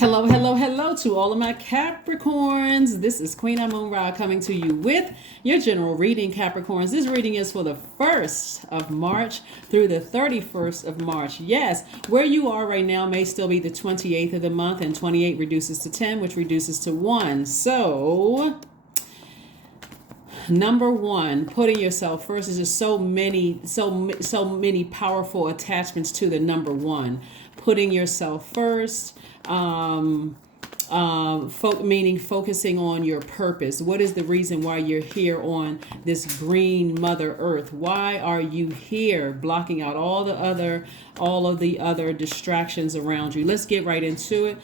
Hello, hello, hello to all of my Capricorns. This is Queen Amun Ra coming to you with your general reading, Capricorns. This reading is for the 1st of March through the 31st of March. Yes, where you are right now may still be the 28th of the month, and 28 reduces to 10, which reduces to 1. So, number one, putting yourself first. Is just so many powerful attachments to the number one. Putting yourself first. Meaning focusing on your purpose. What is the reason why you're here on this green Mother Earth? Why are you here? Blocking out all of the other distractions around you. Let's get right into it.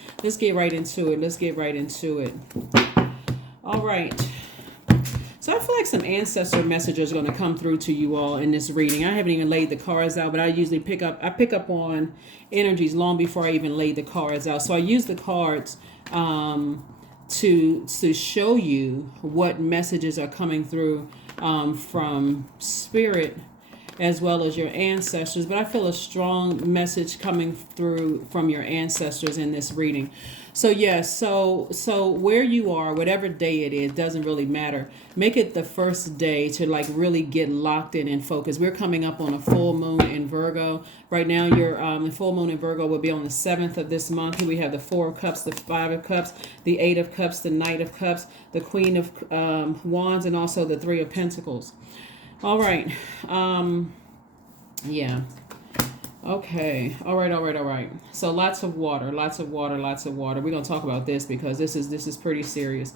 All right. So I feel like some ancestor messages are going to come through to you all in this reading. I haven't even laid the cards out, but I usually pick up on energies long before I even lay the cards out. So I use the cards to show you what messages are coming through from spirit as well as your ancestors. But I feel a strong message coming through from your ancestors in this reading. So yes, so where you are, whatever day it is, doesn't really matter. Make it the first day to like really get locked in and focus. We're coming up on a full moon in Virgo. Right now, your full moon in Virgo will be on the 7th of this month. Here we have the 4 of Cups, the 5 of Cups, the 8 of Cups, the Knight of Cups, the Queen of Wands, and also the 3 of Pentacles. All right. Yeah. Okay. All right. So lots of water. We're going to talk about this because this is pretty serious.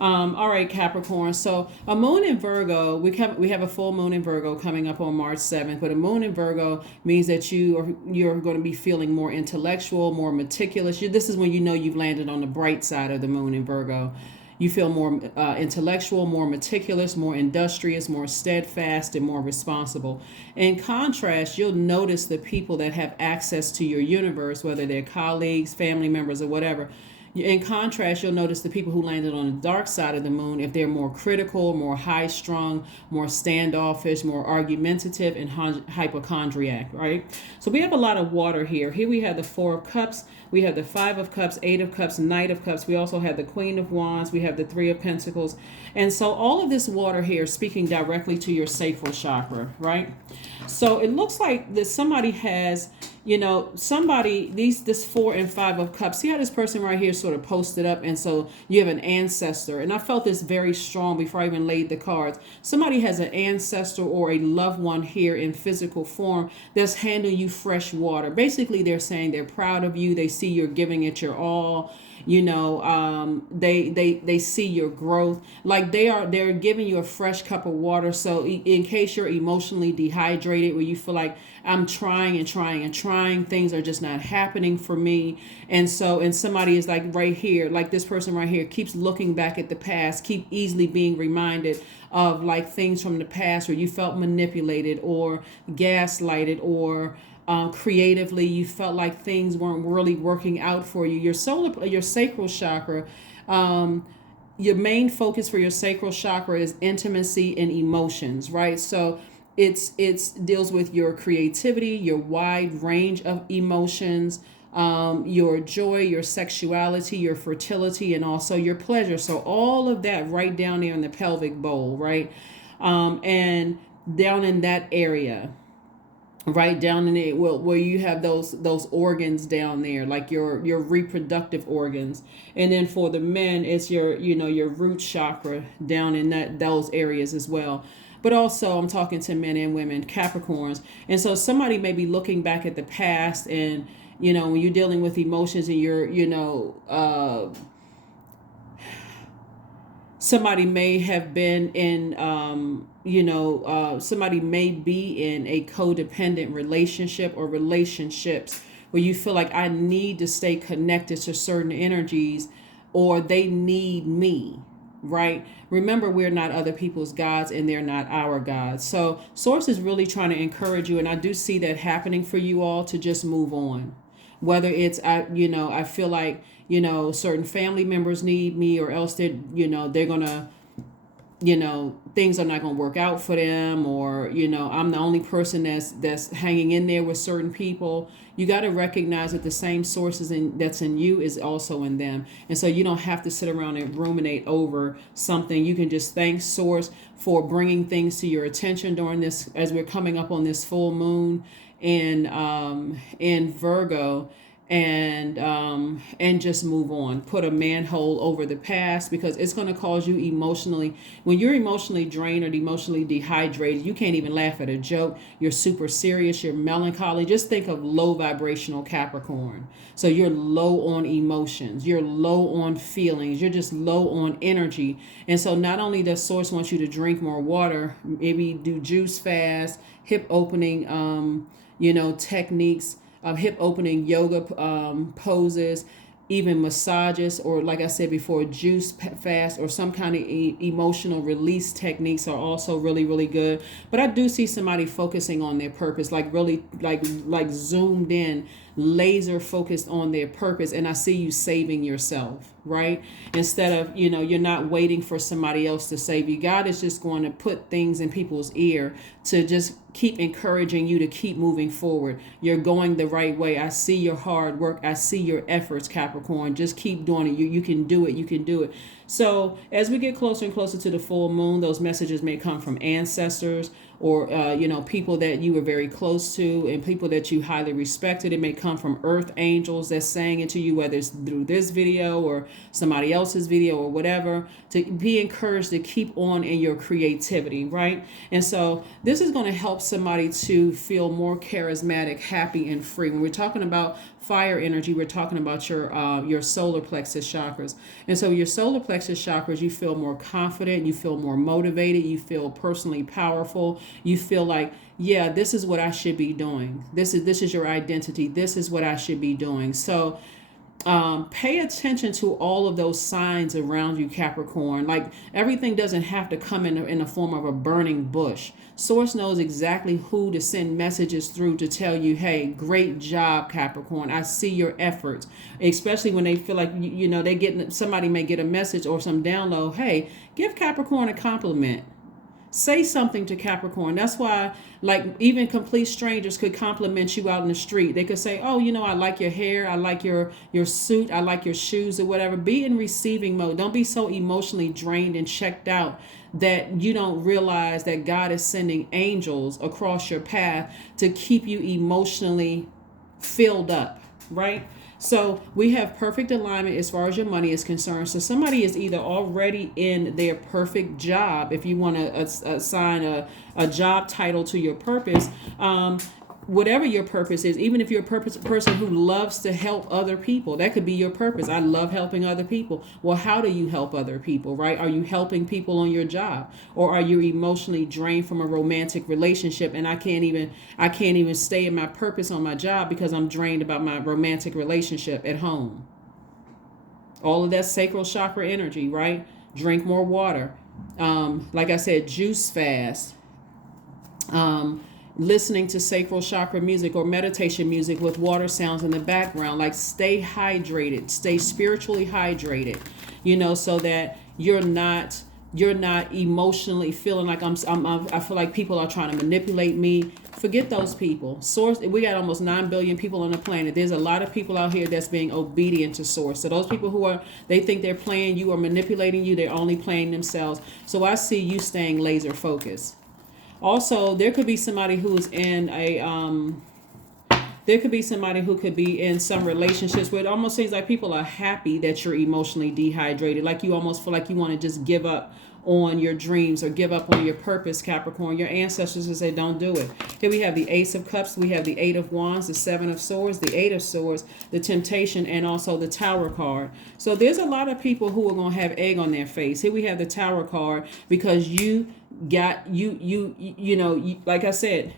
All right, Capricorn. So a moon in Virgo, we have a full moon in Virgo coming up on March 7th, but a moon in Virgo means that you're going to be feeling more intellectual, more meticulous. This is when you know you've landed on the bright side of the moon in Virgo. You feel more intellectual, more meticulous, more industrious, more steadfast, and more responsible. In contrast, you'll notice the people that have access to your universe, whether they're colleagues, family members, or whatever. In contrast, you'll notice the people who landed on the dark side of the moon, if they're more critical, more high-strung, more standoffish, more argumentative, and hypochondriac, right? So we have a lot of water here. Here we have the 4 of Cups. We have the 5 of Cups, 8 of Cups, Knight of Cups. We also have the Queen of Wands. We have the 3 of Pentacles. And so all of this water here is speaking directly to your sacral chakra, right? So it looks like that somebody has, this 4 and 5 of Cups. See how this person right here sort of posted up? And so you have an ancestor. And I felt this very strong before I even laid the cards. Somebody has an ancestor or a loved one here in physical form that's handing you fresh water. Basically, they're saying they're proud of you. They see you're giving it your all. They see your growth. Like they're giving you a fresh cup of water. So in case you're emotionally dehydrated, where you feel like I'm trying, things are just not happening for me. And somebody is like right here, like this person right here keeps looking back at the past, keep easily being reminded of like things from the past where you felt manipulated or gaslighted or creatively you felt like things weren't really working out for you. Your sacral chakra, your main focus for your sacral chakra is intimacy and emotions, right? So it's deals with your creativity, your wide range of emotions, your joy, your sexuality, your fertility, and also your pleasure. So all of that right down there in the pelvic bowl, right? And down in that area, right down in it, where you have those organs down there, like your reproductive organs. And then for the men, it's your root chakra down in those areas as well. But also I'm talking to men and women, Capricorns. And so somebody may be looking back at the past, and when you're dealing with emotions and you're somebody may have been in, somebody may be in a codependent relationship or relationships where you feel like I need to stay connected to certain energies or they need me, right? Remember, we're not other people's gods and they're not our gods. So Source is really trying to encourage you. And I do see that happening for you all to just move on. Whether it's, I feel like, certain family members need me, or else they're going to, things are not going to work out for them, or, I'm the only person that's hanging in there with certain people. you got to recognize that the same sources that's in you is also in them. And so you don't have to sit around and ruminate over something. You can just thank source for bringing things to your attention during this, as we're coming up on this full moon in Virgo, and just move on. Put a manhole over the past, because it's going to cause you emotionally, when you're emotionally drained or emotionally dehydrated, you can't even laugh at a joke. You're super serious, you're melancholy. Just think of low vibrational Capricorn. So you're low on emotions, you're low on feelings, you're just low on energy. And so not only does source want you to drink more water, maybe do juice fast, hip opening techniques, hip opening yoga poses, even massages, or like I said before, juice fast or some kind of emotional release techniques are also really, really good. But I do see somebody focusing on their purpose, like really like zoomed in, laser focused on their purpose. And I see you saving yourself, right? Instead of, you're not waiting for somebody else to save you. God is just going to put things in people's ear to just keep encouraging you to keep moving forward. You're going the right way. I see your hard work. I see your efforts, Capricorn. Just keep doing it. You can do it. You can do it. So as we get closer and closer to the full moon, those messages may come from ancestors, or people that you were very close to and people that you highly respected. It may come from earth angels that's saying it to you, whether it's through this video or somebody else's video or whatever, to be encouraged to keep on in your creativity, right? And so this is going to help somebody to feel more charismatic, happy, and free. When we're talking about fire energy, we're talking about your solar plexus chakras. And so your solar plexus chakras, you feel more confident, you feel more motivated, you feel personally powerful, you feel like, yeah, this is what I should be doing. This is your identity. This is what I should be doing. So pay attention to all of those signs around you, Capricorn. Like, everything doesn't have to come in the form of a burning bush. Source knows exactly who to send messages through to tell you, hey, great job, Capricorn. I see your efforts. Especially when they feel like, somebody may get a message or some download. Hey, give Capricorn a compliment. Say something to Capricorn. That's why, like, even complete strangers could compliment you out in the street. They could say, oh, I like your hair. I like your suit. I like your shoes, or whatever. Be in receiving mode. Don't be so emotionally drained and checked out that you don't realize that God is sending angels across your path to keep you emotionally filled up, right? So we have perfect alignment as far as your money is concerned. So somebody is either already in their perfect job, if you want to assign a job title to your purpose, whatever your purpose is, even if you're a person who loves to help other people, that could be your purpose. I love helping other people. Well, how do you help other people, right? Are you helping people on your job? Or are you emotionally drained from a romantic relationship and I can't even stay in my purpose on my job because I'm drained about my romantic relationship at home? All of that sacral chakra energy, right? Drink more water. Like I said, juice fast. Listening to sacral chakra music or meditation music with water sounds in the background. Like, stay hydrated, stay spiritually hydrated, so that you're not emotionally feeling like I feel like people are trying to manipulate me. Forget those people. Source, we got almost 9 billion people on the planet. There's a lot of people out here that's being obedient to source. So those people they think they're playing you or manipulating you, they're only playing themselves. So I see you staying laser focused. Also, there could be somebody who's in there could be somebody who could be in some relationships where it almost seems like people are happy that you're emotionally dehydrated. Like, you almost feel like you want to just give up on your dreams or give up on your purpose, Capricorn. Your ancestors would say, don't do it. Here we have the Ace of Cups. We have the Eight of Wands, the Seven of Swords, the Eight of Swords, the Temptation, and also the Tower card. So there's a lot of people who are going to have egg on their face. Here we have the Tower card because you got, like I said,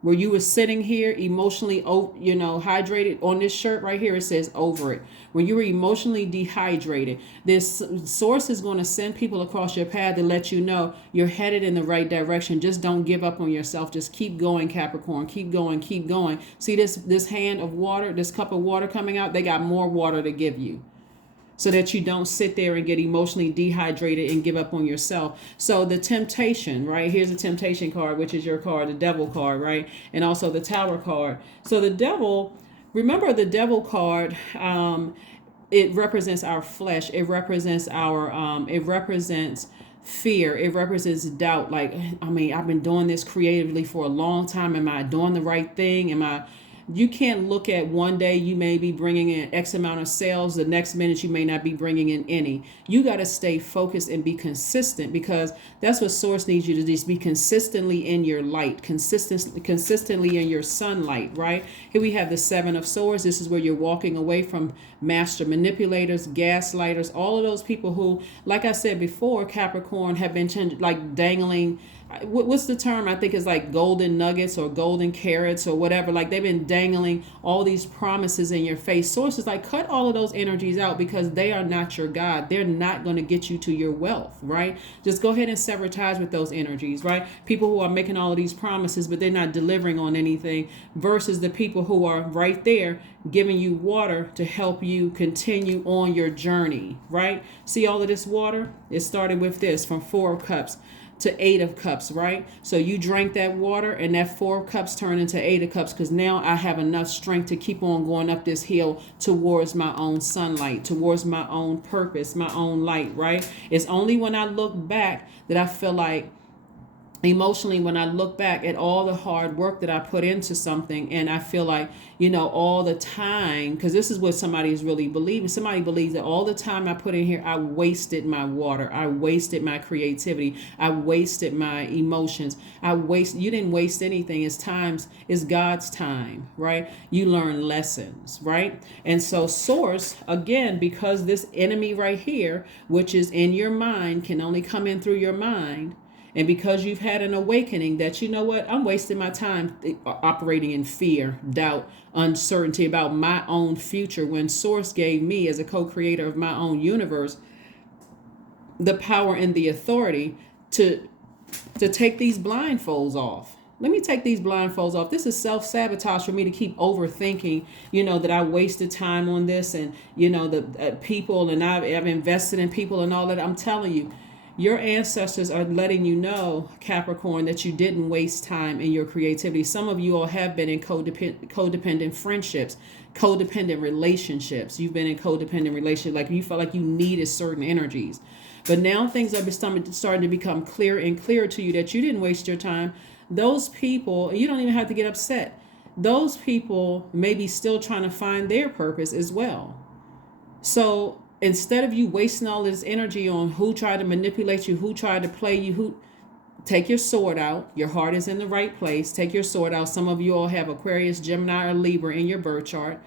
where you were sitting here emotionally, hydrated. On this shirt right here, it says over it. When you were emotionally dehydrated, this source is going to send people across your path to let you know you're headed in the right direction. Just don't give up on yourself. Just keep going, Capricorn. Keep going, keep going. See this hand of water, this cup of water coming out? They got more water to give you, so that you don't sit there and get emotionally dehydrated and give up on yourself. So the Temptation, right? Here's a Temptation card, which is your card, the Devil card, right? And also the Tower card. So the Devil, remember the devil card, it represents our flesh. It represents our it represents fear. It represents doubt. Like, I mean, I've been doing this creatively for a long time. Am I doing the right thing? Am I You can't look at one day you may be bringing in X amount of sales, the next minute you may not be bringing in any. You got to stay focused and be consistent, because that's what source needs you to do, is be consistently in your light, consistently in your sunlight, right? Here we have the Seven of Swords. This is where you're walking away from master manipulators, gaslighters, all of those people who, like I said before, Capricorn, have been like dangling, what's the term? I think it's like golden nuggets or golden carrots or whatever. Like, they've been dangling all these promises in your face. Source is like, cut all of those energies out, because they are not your God. They're not going to get you to your wealth, right? Just go ahead and sever ties with those energies, right? People who are making all of these promises, but they're not delivering on anything, versus the people who are right there giving you water to help you continue on your journey, right? See all of this water? It started with this, from 4 of Cups to 8 of Cups, right? So you drank that water, and that 4 of Cups turned into 8 of Cups, because now I have enough strength to keep on going up this hill towards my own sunlight, towards my own purpose, my own light, right? It's only when I look back that I feel like, emotionally, when I look back at all the hard work that I put into something, and I feel like, all the time, because this is what somebody is really believing. Somebody believes that all the time I put in here, I wasted my water, I wasted my creativity, I wasted my emotions. You didn't waste anything. It's God's time, right? You learn lessons, right? And so source, again, because this enemy right here, which is in your mind, can only come in through your mind. And because you've had an awakening that, you know what, I'm wasting my time operating in fear, doubt, uncertainty about my own future, when Source gave me, as a co-creator of my own universe, the power and the authority to take these blindfolds off. Let me take these blindfolds off. This is self-sabotage for me to keep overthinking, that I wasted time on this, and, the people, and I've invested in people and all that. I'm telling you, your ancestors are letting you know, Capricorn, that you didn't waste time in your creativity. Some of you all have been in codependent friendships, codependent relationships. You've been in codependent relationships, like you felt like you needed certain energies. But now things are starting to become clear and clearer to you that you didn't waste your time. Those people, you don't even have to get upset. Those people may be still trying to find their purpose as well. So instead of you wasting all this energy on who tried to manipulate you, who tried to play you, take your sword out. Your heart is in the right place. Take your sword out. Some of you all have Aquarius, Gemini, or Libra in your birth chart.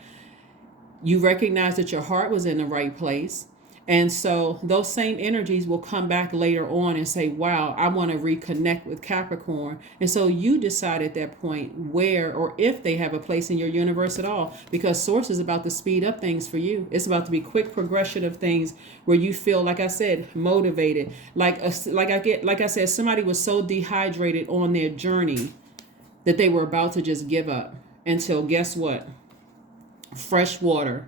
You recognize that your heart was in the right place. And so those same energies will come back later on and say, wow, I want to reconnect with Capricorn. And so you decide at that point where, or if they have a place in your universe at all, because Source is about to speed up things for you. It's about to be quick progression of things where you feel, like I said, motivated. Like I said, somebody was so dehydrated on their journey that they were about to just give up, until, guess what? Fresh water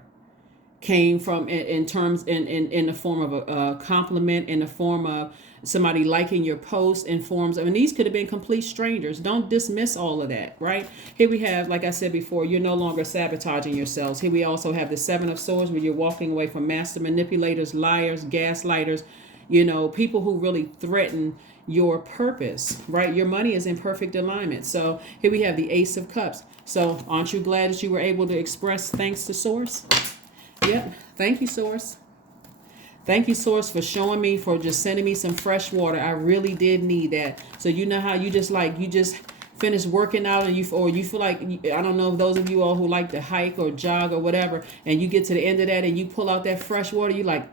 came from, in the form of a compliment, in the form of somebody liking your post, in forms of, and these could have been complete strangers. Don't dismiss all of that, right? Here we have, like I said before, you're no longer sabotaging yourselves. Here we also have the Seven of Swords, where you're walking away from master manipulators, liars, gaslighters, people who really threaten your purpose, right? Your money is in perfect alignment. So here we have the Ace of Cups. So aren't you glad that you were able to express thanks to Source? Yep. Thank you, Source. Thank you, Source, for showing me, for just sending me some fresh water. I really did need that. So you know how you just finished working out, and you feel like, I don't know if those of you all who like to hike or jog or whatever, and you get to the end of that and you pull out that fresh water, you like,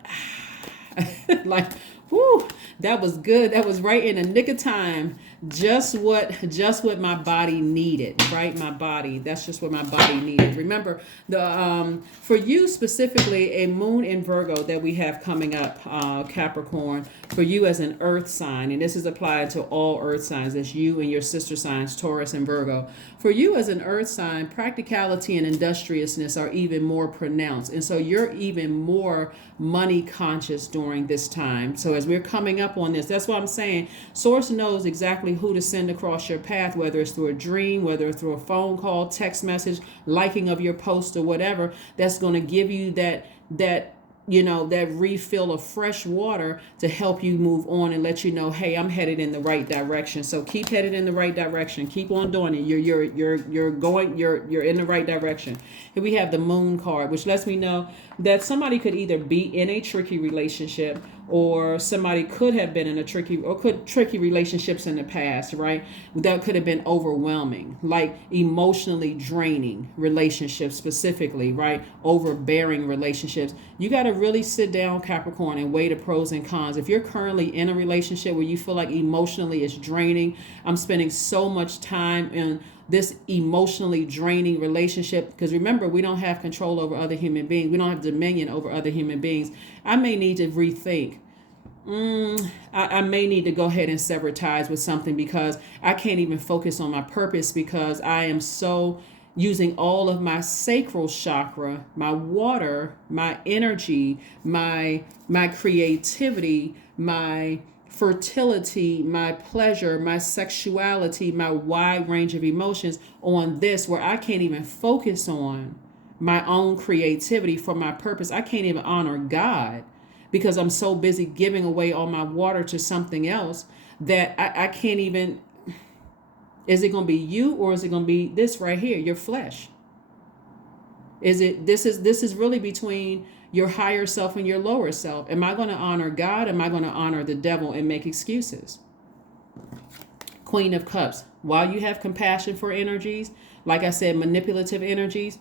like, whoo, that was good. That was right in the nick of time. Just what my body needed, right? My body. That's just what my body needed. Remember, for you specifically, a moon in Virgo that we have coming up, Capricorn, for you as an earth sign, and this is applied to all earth signs. That's you and your sister signs, Taurus and Virgo. For you as an earth sign, practicality and industriousness are even more pronounced. And so you're even more money conscious during this time. So as we're coming up on this, that's what I'm saying. Source knows exactly exactly who to send across your path, whether it's through a dream, whether it's through a phone call, text message, liking of your post or whatever, that's going to give you that that refill of fresh water to help you move on and let you know, hey, I'm headed in the right direction. So keep headed in the right direction. Keep on doing it. You're in the right direction. Here we have the Moon card, which lets me know that somebody could either be in a tricky relationship, or somebody could have been in a tricky relationships in the past, right? That could have been overwhelming, like emotionally draining relationships specifically, right? Overbearing relationships. You got to really sit down, Capricorn, and weigh the pros and cons. If you're currently in a relationship where you feel like emotionally it's draining, I'm spending so much time in this emotionally draining relationship, because remember, we don't have control over other human beings. We don't have dominion over other human beings. I may need to rethink. I may need to go ahead and sever ties with something, because I can't even focus on my purpose, because I am so using all of my sacral chakra, my water, my energy, my creativity, my fertility, my pleasure, my sexuality, my wide range of emotions on this, where I can't even focus on my own creativity for my purpose. I can't even honor God, because I'm so busy giving away all my water to something else that I can't even. Is it going to be you, or is it going to be this right here, your flesh? This is really between your higher self and your lower self. Am I going to honor God? Am I going to honor the devil and make excuses? Queen of Cups. While you have compassion for energies, like I said, manipulative energies,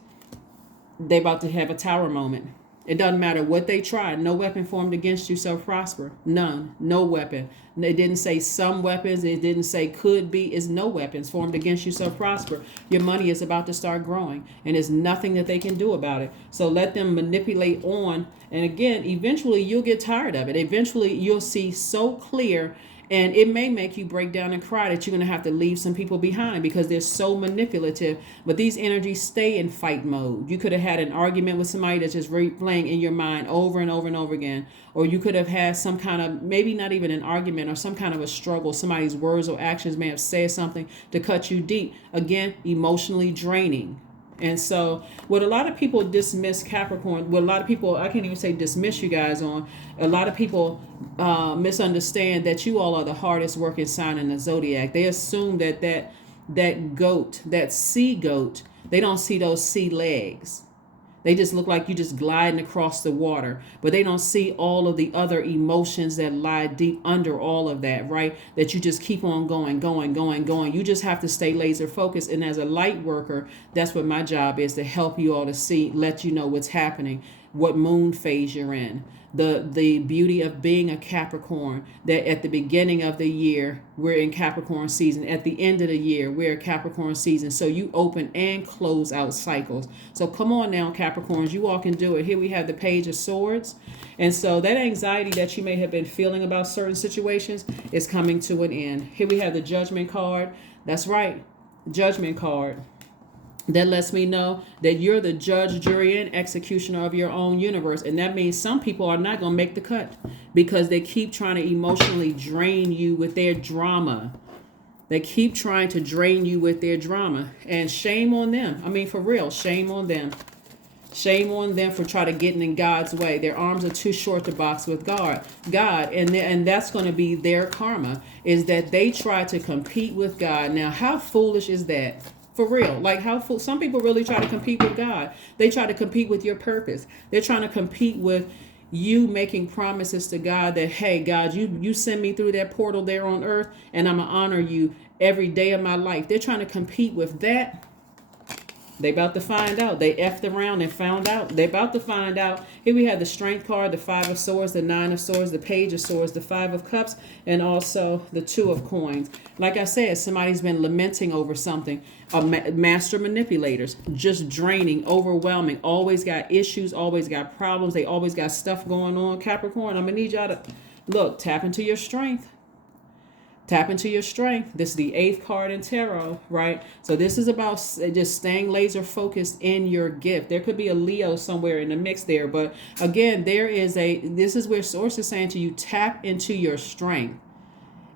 they about to have a tower moment. It doesn't matter what they try. No weapon formed against you shall prosper. None. No weapon. It didn't say some weapons. It didn't say could be. It's no weapons formed against you shall prosper. Your money is about to start growing, and there's nothing that they can do about it. So let them manipulate on. And again, eventually you'll get tired of it. Eventually you'll see so clear. And it may make you break down and cry that you're going to have to leave some people behind, because they're so manipulative. But these energies stay in fight mode. You could have had an argument with somebody that's just replaying in your mind over and over and over again. Or you could have had some kind of, maybe not even an argument, or some kind of a struggle. Somebody's words or actions may have said something to cut you deep. Again, emotionally draining. And so what a lot of people dismiss Capricorn, what a lot of people, I can't even say dismiss you guys on, a lot of people misunderstand that you all are the hardest working sign in the zodiac. They assume that goat, that sea goat, they don't see those sea legs. They just look like you just gliding across the water, but they don't see all of the other emotions that lie deep under all of that, right? That you just keep on going. You just have to stay laser focused. And as a light worker, that's what my job is, to help you all to see, let you know what's happening, what moon phase you're in. The beauty of being a Capricorn, that at the beginning of the year, we're in Capricorn season. At the end of the year, we're in Capricorn season. So you open and close out cycles. So come on now, Capricorns, you all can do it. Here we have the Page of Swords. And so that anxiety that you may have been feeling about certain situations is coming to an end. Here we have the Judgment card. That's right, Judgment card. That lets me know that you're the judge, jury, and executioner of your own universe. And that means some people are not going to make the cut, because they keep trying to emotionally drain you with their drama. They keep trying to drain you with their drama. And shame on them. I mean, for real, shame on them. Shame on them for trying to get in God's way. Their arms are too short to box with God. And that's going to be their karma, is that they try to compete with God. Now, how foolish is that? For real, like some people really try to compete with God. They try to compete with your purpose. They're trying to compete with you making promises to God that, hey, God, you send me through that portal there on earth, and I'm going to honor you every day of my life. They're trying to compete with that. They about to find out. They effed around and found out. They about to find out. Here we have the Strength card, the Five of Swords, the Nine of Swords, the Page of Swords, the Five of Cups, and also the Two of Coins. Like I said, somebody's been lamenting over something. Master manipulators, just draining, overwhelming, always got issues, always got problems. They always got stuff going on. Capricorn, I'm going to need y'all to, look, tap into your strength. Tap into your strength. This is the 8th card in tarot, right? So this is about just staying laser focused in your gift. There could be a Leo somewhere in the mix there. But again, this is where Source is saying to you, tap into your strength.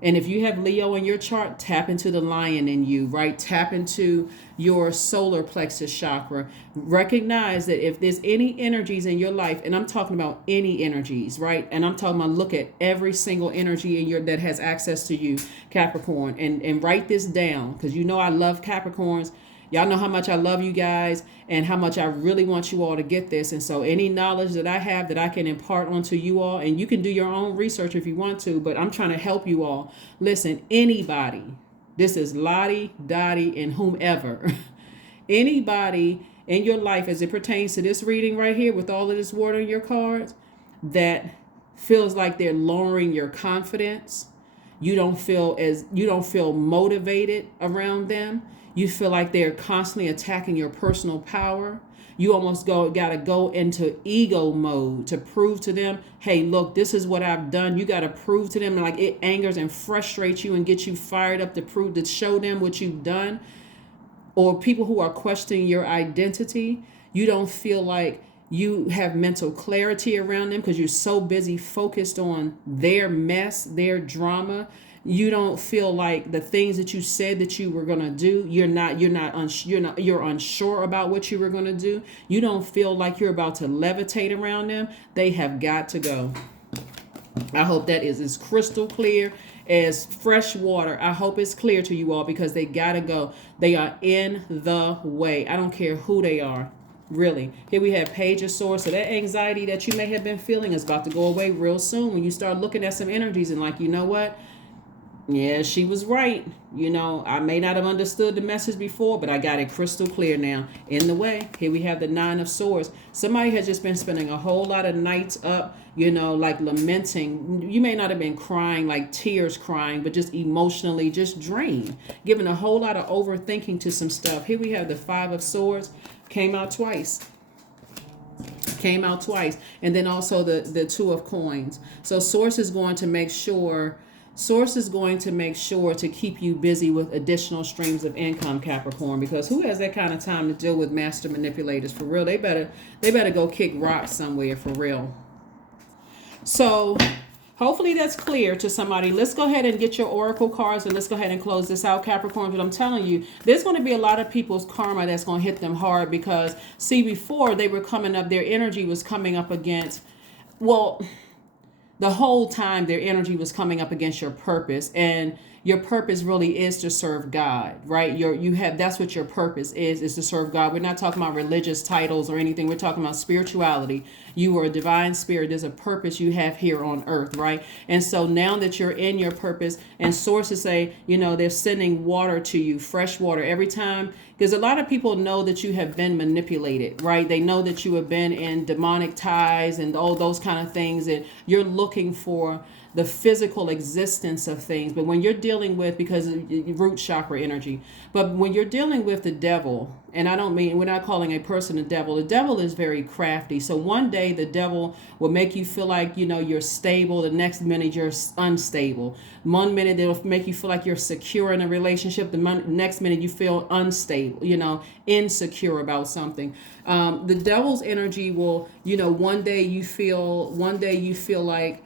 And if you have Leo in your chart, tap into the lion in you, right? Tap into your solar plexus chakra. Recognize that if there's any energies in your life, and I'm talking about any energies, right? And I'm talking about look at every single energy in your that has access to you, Capricorn, and write this down because you know I love Capricorns. Y'all know how much I love you guys and how much I really want you all to get this. And so any knowledge that I have that I can impart onto you all, and you can do your own research if you want to, but I'm trying to help you all. Listen, anybody, this is Lottie, Dottie, and whomever, anybody in your life as it pertains to this reading right here with all of this water in your cards that feels like they're lowering your confidence, you don't feel motivated around them. You feel like they're constantly attacking your personal power. You almost gotta go into ego mode to prove to them, hey, look, this is what I've done. You gotta prove to them, like it angers and frustrates you and gets you fired up to show them what you've done. Or people who are questioning your identity, you don't feel like you have mental clarity around them because you're so busy focused on their mess, their drama. You don't feel like the things that you said that you were going to do, you're unsure about what you were going to do. You don't feel like you're about to levitate around them. They have got to go. I hope that is as crystal clear as fresh water. I hope it's clear to you all because they got to go. They are in the way. I don't care who they are. Really. Here we have Page of Swords. So that anxiety that you may have been feeling is about to go away real soon when you start looking at some energies and like, you know what? Yeah, she was right. You know, I may not have understood the message before, but I got it crystal clear now. In the way, here we have the Nine of Swords. Somebody has just been spending a whole lot of nights up, you know, like lamenting. You may not have been crying, like tears crying, but just emotionally just drained, giving a whole lot of overthinking to some stuff. Here we have the Five of Swords. Came out twice. And then also the Two of Coins. So Source is going to make sure to keep you busy with additional streams of income, Capricorn, because who has that kind of time to deal with master manipulators for real? They better go kick rocks somewhere for real. So hopefully that's clear to somebody. Let's go ahead and get your oracle cards and let's go ahead and close this out, Capricorn. But I'm telling you, there's going to be a lot of people's karma that's going to hit them hard because, see, before they were coming up, their energy was coming up against, well, the whole time their energy was coming up against your purpose, and your purpose really is to serve God, right? That's what your purpose is to serve God. We're not talking about religious titles or anything. We're talking about spirituality. You are a divine spirit. There's a purpose you have here on earth, right? And so now that you're in your purpose, and sources say, you know, they're sending water to you, fresh water every time, because a lot of people know that you have been manipulated, right? They know that you have been in demonic ties and all those kind of things, and you're looking for the physical existence of things. But when you're dealing with, because of root chakra energy, but when you're dealing with the devil, and I don't mean, we're not calling a person a devil. The devil is very crafty. So one day the devil will make you feel like, you know, you're stable. The next minute you're unstable. One minute they'll make you feel like you're secure in a relationship. The next minute you feel unstable, you know, insecure about something. The devil's energy will, you know, one day you feel like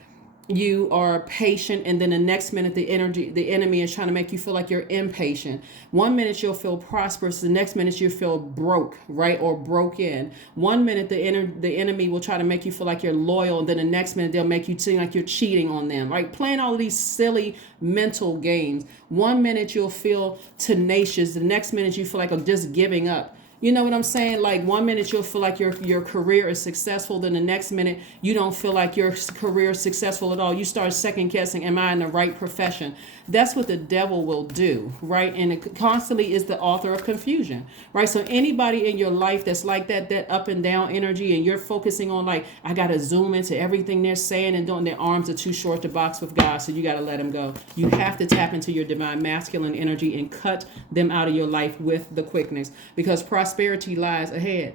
you are patient, and then the next minute the enemy is trying to make you feel like you're impatient. One minute you'll feel prosperous, the next minute you feel broke, right, or broken. One minute the enemy will try to make you feel like you're loyal, and then the next minute they'll make you seem like you're cheating on them, right? Playing all of these silly mental games. One minute you'll feel tenacious, the next minute you feel like I'm just giving up. You know what I'm saying? Like one minute you'll feel like your career is successful, then the next minute you don't feel like your career is successful at all. You start second guessing, am I in the right profession? That's what the devil will do, right? And it constantly is the author of confusion, right? So anybody in your life that's like that up and down energy, and you're focusing on like, I got to zoom into everything they're saying and doing, their arms are too short to box with God, so you got to let them go. You have to tap into your divine masculine energy and cut them out of your life with the quickness, because prosperity lies ahead.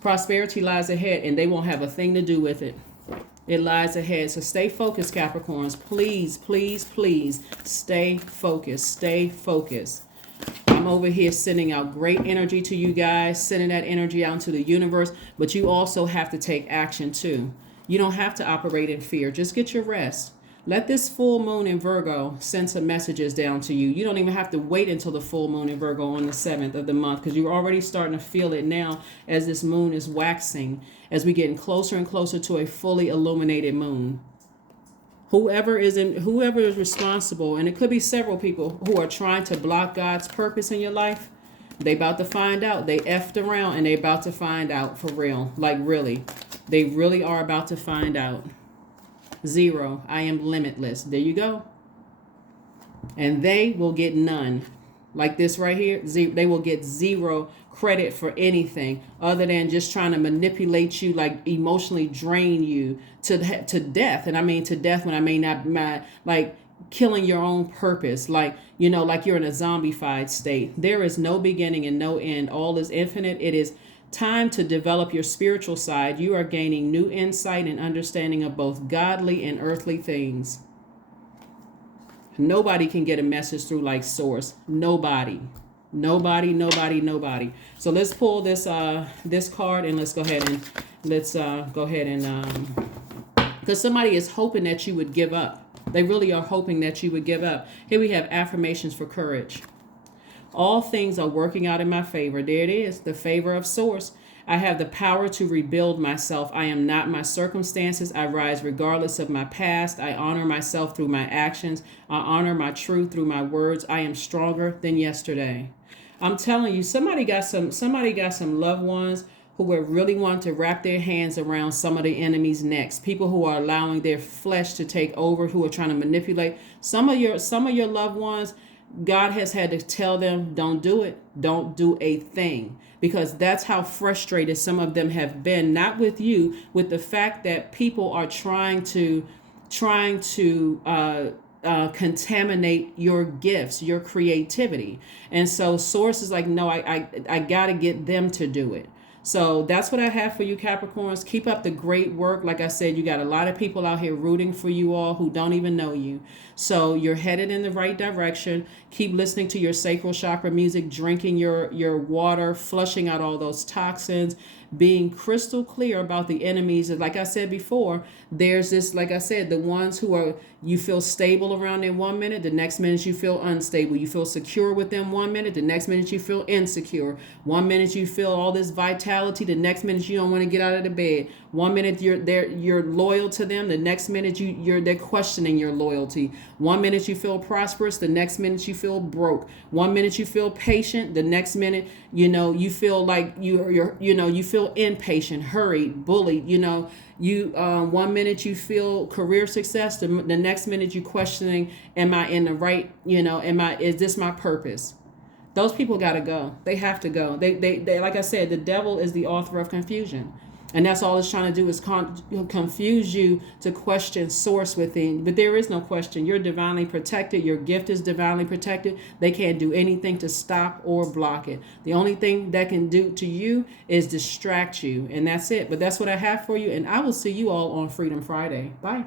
Prosperity lies ahead, and they won't have a thing to do with it. It lies ahead. So stay focused, Capricorns. Please, please, please stay focused. Stay focused. I'm over here sending out great energy to you guys, sending that energy out into the universe. But you also have to take action too. You don't have to operate in fear. Just get your rest. Let this full moon in Virgo send some messages down to you. You don't even have to wait until the full moon in Virgo on the 7th of the month, because you're already starting to feel it now as this moon is waxing, as we're getting closer and closer to a fully illuminated moon. Whoever is responsible, and it could be several people who are trying to block God's purpose in your life, they about to find out. They effed around and they about to find out for real. Like really. They really are about to find out. 0. I am limitless. There you go. And they will get none. Like this right here. They will get 0 credit for anything other than just trying to manipulate you, like emotionally drain you to death. And I mean to death when I mean not like killing your own purpose, like, you know, like you're in a zombified state. There is no beginning and no end. All is infinite. It is time to develop your spiritual side. You are gaining new insight and understanding of both godly and earthly things. Nobody can get a message through like Source. Nobody. So let's pull this this card, and let's go ahead and because somebody is hoping that you would give up. They really are hoping that you would give up. Here we have affirmations for courage. All things are working out in my favor. There it is, the favor of Source. I have the power to rebuild myself. I am not my circumstances. I rise regardless of my past. I honor myself through my actions. I honor my truth through my words. I am stronger than yesterday. I'm telling you, somebody got some loved ones who are really wanting to wrap their hands around some of the enemy's necks. People who are allowing their flesh to take over, who are trying to manipulate. Some of your loved ones, God has had to tell them, don't do it. Don't do a thing. Because that's how frustrated some of them have been, not with you, with the fact that people are trying to contaminate your gifts, your creativity. And so Source is like, no, I got to get them to do it. So that's what I have for you, Capricorns. Keep up the great work. Like I said, you got a lot of people out here rooting for you all who don't even know you. So you're headed in the right direction. Keep listening to your sacral chakra music, drinking your water, flushing out all those toxins, being crystal clear about the enemies. Like I said before, there's this, like I said, the ones who are, you feel stable around them 1 minute, the next minute you feel unstable. You feel secure with them 1 minute, the next minute you feel insecure. 1 minute you feel all this vitality, the next minute you don't want to get out of the bed. 1 minute you're loyal to them, the next minute they're questioning your loyalty. 1 minute you feel prosperous, the next minute you feel broke. 1 minute you feel patient, the next minute you feel like you feel impatient, hurried, bullied. 1 minute you feel career success, the next minute you questioning, am I in the right? Is this my purpose? Those people got to go. They have to go. They like I said, the devil is the author of confusion. And that's all it's trying to do is confuse you to question Source within. But there is no question. You're divinely protected. Your gift is divinely protected. They can't do anything to stop or block it. The only thing that can do to you is distract you. And that's it. But that's what I have for you. And I will see you all on Freedom Friday. Bye.